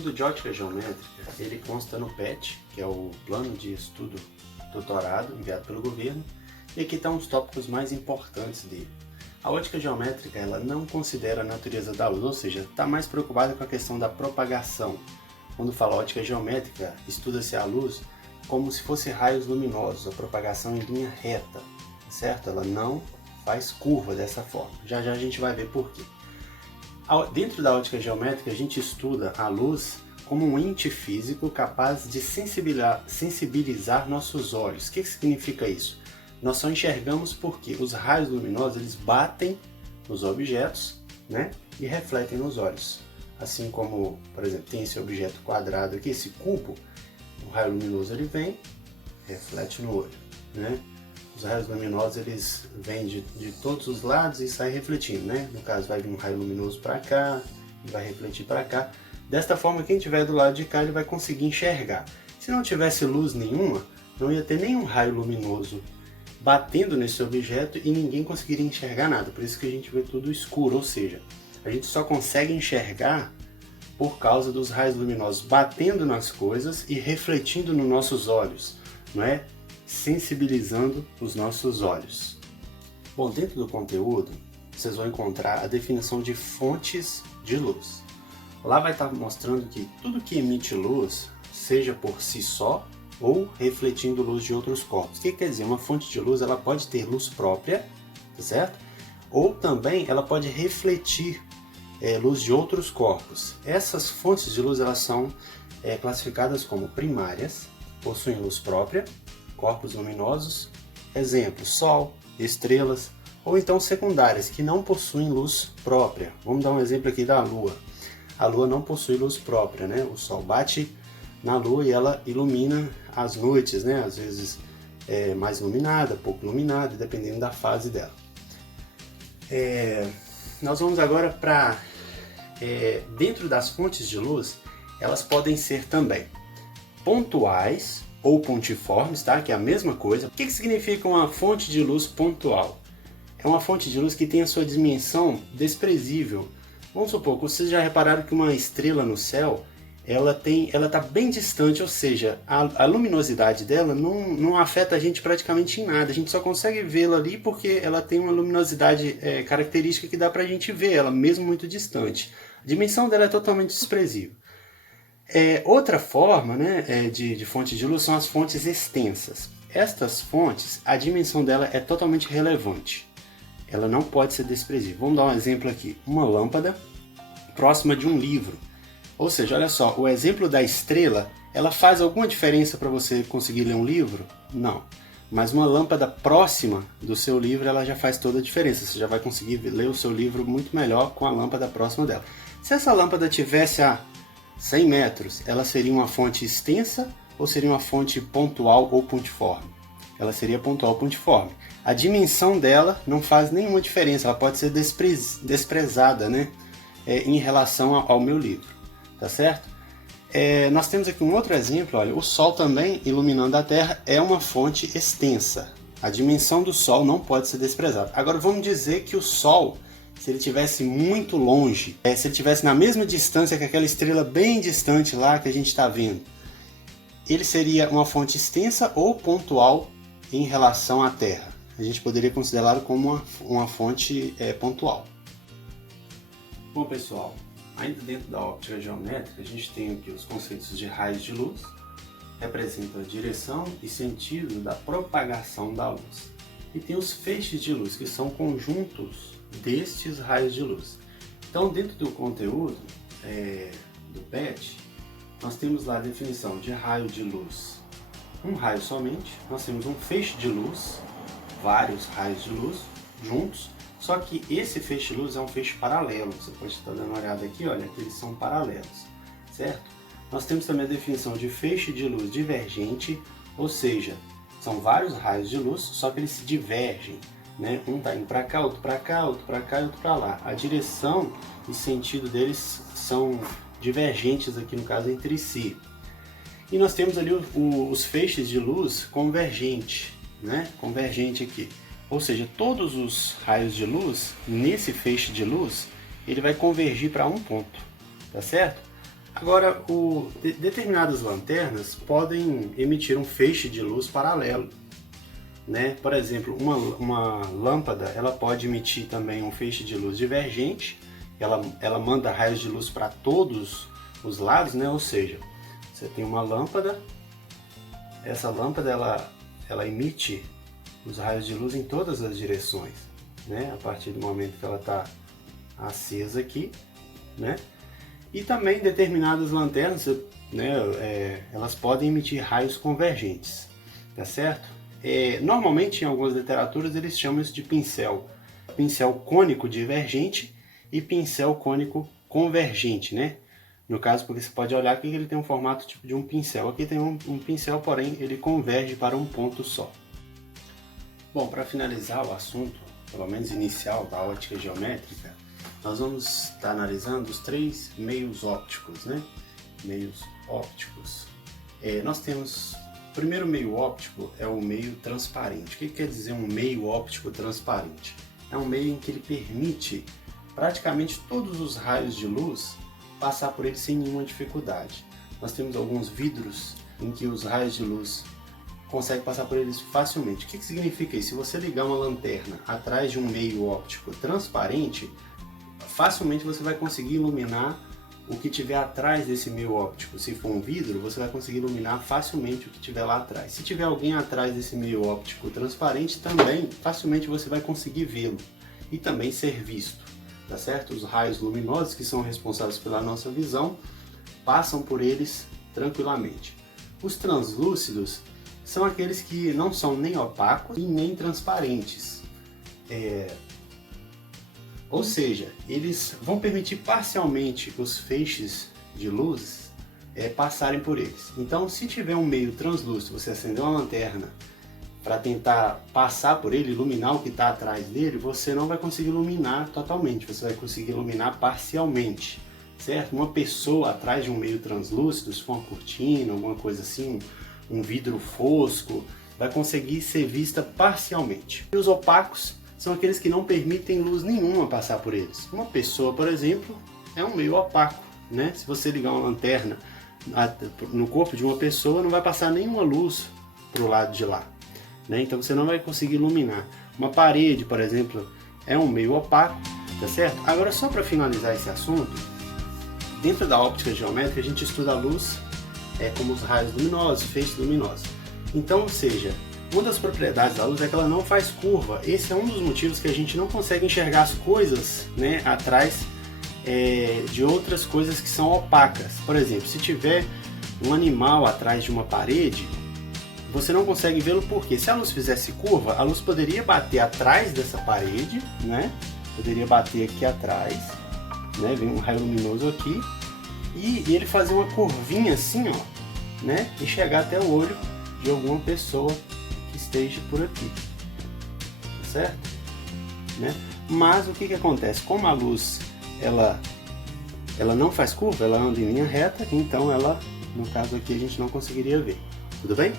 conteúdo de ótica geométrica, ele consta no PET, que é o Plano de Estudo Tutorado, enviado pelo governo, e aqui estão os tópicos mais importantes dele. A ótica geométrica ela não considera a natureza da luz, ou seja, está mais preocupada com a questão da propagação. Quando fala ótica geométrica, estuda-se a luz como se fosse raios luminosos, a propagação em linha reta, certo? Ela não faz curva dessa forma. Já já a gente vai ver por quê. Dentro da ótica geométrica, a gente estuda a luz como um ente físico capaz de sensibilizar nossos olhos. O que significa isso? Nós só enxergamos porque os raios luminosos eles batem nos objetos, né, e refletem nos olhos. Assim como, por exemplo, tem esse objeto quadrado aqui, esse cubo, o raio luminoso ele vem, reflete no olho, né? Os raios luminosos eles vêm de todos os lados e saem refletindo, né? No caso vai vir um raio luminoso para cá e vai refletir para cá. Desta forma, quem estiver do lado de cá ele vai conseguir enxergar. Se não tivesse luz nenhuma, não ia ter nenhum raio luminoso batendo nesse objeto e ninguém conseguiria enxergar nada. Por isso que a gente vê tudo escuro, ou seja, a gente só consegue enxergar por causa dos raios luminosos batendo nas coisas e refletindo nos nossos olhos, não é? Sensibilizando os nossos olhos. Bom, dentro do conteúdo, vocês vão encontrar a definição de fontes de luz. Lá vai estar mostrando que tudo que emite luz, seja por si só ou refletindo luz de outros corpos. O que quer dizer? Uma fonte de luz ela pode ter luz própria, tá certo? Ou também ela pode refletir luz de outros corpos. Essas fontes de luz elas são classificadas como primárias, possuem luz própria, corpos luminosos, exemplo, Sol, estrelas, ou então secundárias, que não possuem luz própria. Vamos dar um exemplo aqui da Lua. A Lua não possui luz própria, né? O Sol bate na Lua e ela ilumina as noites, né? Às vezes mais iluminada, pouco iluminada, dependendo da fase dela. Nós vamos agora para... dentro das fontes de luz, elas podem ser também pontuais, ou pontiformes, tá? Que é a mesma coisa. O que significa uma fonte de luz pontual? É uma fonte de luz que tem a sua dimensão desprezível. Vamos supor que vocês já repararam que uma estrela no céu, ela está bem distante, ou seja, a luminosidade dela não afeta a gente praticamente em nada. A gente só consegue vê-la ali porque ela tem uma luminosidade característica que dá para a gente ver ela, mesmo muito distante. A dimensão dela é totalmente desprezível. Outra forma, né, de fonte de luz são as fontes extensas. Estas fontes, a dimensão dela é totalmente relevante. Ela não pode ser desprezível. Vamos dar um exemplo aqui. Uma lâmpada próxima de um livro. Ou seja, olha só, o exemplo da estrela, ela faz alguma diferença para você conseguir ler um livro? Não. Mas uma lâmpada próxima do seu livro, ela já faz toda a diferença. Você já vai conseguir ler o seu livro muito melhor com a lâmpada próxima dela. Se essa lâmpada tivesse a 100 metros, ela seria uma fonte extensa ou seria uma fonte pontual ou pontiforme? Ela seria pontual ou pontiforme. A dimensão dela não faz nenhuma diferença, ela pode ser desprezada, né, em relação ao meu livro, tá certo? Nós temos aqui um outro exemplo, olha, o Sol também iluminando a Terra é uma fonte extensa. A dimensão do Sol não pode ser desprezada. Agora vamos dizer que o Sol, se ele estivesse muito longe, se ele estivesse na mesma distância que aquela estrela bem distante lá que a gente está vendo, ele seria uma fonte extensa ou pontual em relação à Terra? A gente poderia considerá-lo como uma fonte pontual. Bom pessoal, ainda dentro da óptica geométrica, a gente tem aqui os conceitos de raios de luz, representa a direção e sentido da propagação da luz. E tem os feixes de luz, que são conjuntos destes raios de luz. Então, dentro do conteúdo do PET, nós temos lá a definição de raio de luz. Um raio somente, nós temos um feixe de luz, vários raios de luz juntos, só que esse feixe de luz é um feixe paralelo. Você pode estar dando uma olhada aqui, olha, que eles são paralelos, certo? Nós temos também a definição de feixe de luz divergente, ou seja, são vários raios de luz, só que eles se divergem, né? Um está indo para cá, outro para cá, outro para cá e outro para lá. A direção e sentido deles são divergentes aqui no caso entre si. E nós temos ali os feixes de luz convergente, né? Convergente aqui. Ou seja, todos os raios de luz, nesse feixe de luz, ele vai convergir para um ponto, tá certo? Agora, determinadas lanternas podem emitir um feixe de luz paralelo, né? Por exemplo, uma lâmpada ela pode emitir também um feixe de luz divergente, ela manda raios de luz para todos os lados, né? Ou seja, você tem uma lâmpada, essa lâmpada ela emite os raios de luz em todas as direções, né? A partir do momento que ela está acesa aqui, né? E também determinadas lanternas, né, elas podem emitir raios convergentes, tá certo? Normalmente em algumas literaturas eles chamam isso de pincel cônico divergente e pincel cônico convergente, né? No caso, porque você pode olhar que ele tem um formato tipo de um pincel. Aqui tem um pincel, porém ele converge para um ponto só. Bom, para finalizar o assunto, pelo menos inicial da óptica geométrica, nós vamos estar analisando os 3 meios ópticos, né? Meios ópticos. Nós temos, o primeiro meio óptico é o meio transparente. O que quer dizer um meio óptico transparente? É um meio em que ele permite praticamente todos os raios de luz passar por ele sem nenhuma dificuldade. Nós temos alguns vidros em que os raios de luz conseguem passar por eles facilmente. O que significa isso? Se você ligar uma lanterna atrás de um meio óptico transparente, facilmente você vai conseguir iluminar o que tiver atrás desse meio óptico. Se for um vidro, você vai conseguir iluminar facilmente o que tiver lá atrás. Se tiver alguém atrás desse meio óptico transparente, também facilmente você vai conseguir vê-lo e também ser visto, tá certo? Os raios luminosos, que são responsáveis pela nossa visão, passam por eles tranquilamente. Os translúcidos são aqueles que não são nem opacos e nem transparentes. Ou seja, eles vão permitir parcialmente os feixes de luz passarem por eles. Então, se tiver um meio translúcido, você acender uma lanterna para tentar passar por ele, iluminar o que está atrás dele, você não vai conseguir iluminar totalmente, você vai conseguir iluminar parcialmente, certo? Uma pessoa atrás de um meio translúcido, se for uma cortina, alguma coisa assim, um vidro fosco, vai conseguir ser vista parcialmente. E os opacos são aqueles que não permitem luz nenhuma passar por eles. Uma pessoa, por exemplo, é um meio opaco, né? Se você ligar uma lanterna no corpo de uma pessoa, não vai passar nenhuma luz para o lado de lá, né? Então você não vai conseguir iluminar. Uma parede, por exemplo, é um meio opaco, tá certo? Agora, só para finalizar esse assunto, dentro da óptica geométrica a gente estuda a luz como os raios luminosos, feixes luminosos. Então, ou seja, uma das propriedades da luz é que ela não faz curva. Esse é um dos motivos que a gente não consegue enxergar as coisas, né, atrás de outras coisas que são opacas. Por exemplo, se tiver um animal atrás de uma parede, você não consegue vê-lo porque se a luz fizesse curva, a luz poderia bater atrás dessa parede, né? Poderia bater aqui atrás, né? Vem um raio luminoso aqui e ele fazer uma curvinha assim, ó, né? E chegar até o olho de alguma pessoa que esteja por aqui, tá certo? Né? Mas o que acontece? Como a luz ela não faz curva, ela anda em linha reta, então ela, no caso aqui, a gente não conseguiria ver. Tudo bem?